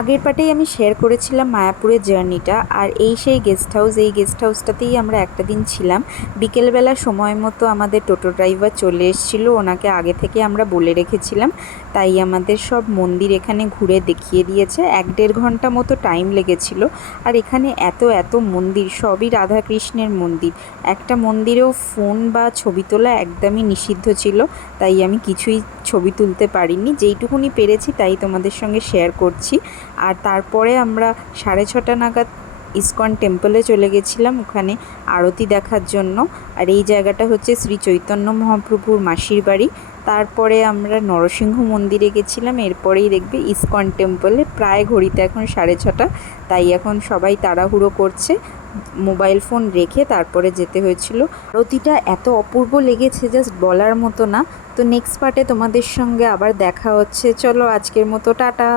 আগের পার্টেই আমি শেয়ার করেছিলাম মায়াপুরের জার্নিটা, আর এই সেই গেস্ট হাউস। এই গেস্ট হাউসটাতেই আমরা একটা দিন ছিলাম। বিকেলবেলা সময় মতো আমাদের টোটো ড্রাইভার চলে এসেছিলো, ওনাকে আগে থেকে আমরা বলে রেখেছিলাম, তাই আমাদের সব মন্দির এখানে ঘুরে দেখিয়ে দিয়েছে। 1-1.5 ঘন্টা মতো টাইম লেগেছিল। আর এখানে এত এত মন্দির, সবই রাধাকৃষ্ণের মন্দির। একটা মন্দিরেও ফোন বা ছবি তোলা একদমই নিষিদ্ধ ছিল, তাই আমি কিছুই ছবি তুলতে পারিনি। যেইটুকুনি পেরেছি তাই তোমাদের সঙ্গে শেয়ার করছি। আর তারপরে আমরা 6:30 নাগাদ ইসকন টেম্পলে চলে গেছিলাম, ওখানে আরতি দেখার জন্য। আর এই জায়গাটা হচ্ছে শ্রী চৈতন্য মহাপ্রভুর মাসির বাড়ি। তারপরে আমরা নরসিংহ মন্দিরে গেছিলাম, এরপরেই দেখবে ইসকন টেম্পলে। প্রায় ঘড়িতে এখন 6:30, তাই এখন সবাই তাড়াহুড়ো করছে। মোবাইল ফোন রেখে তারপরে যেতে হয়েছিল। আরতিটা এত অপূর্ব লেগেছে, জাস্ট বলার মতো না। তো নেক্সট পার্টে তোমাদের সঙ্গে আবার দেখা হচ্ছে। চলো আজকের মতো টাটা।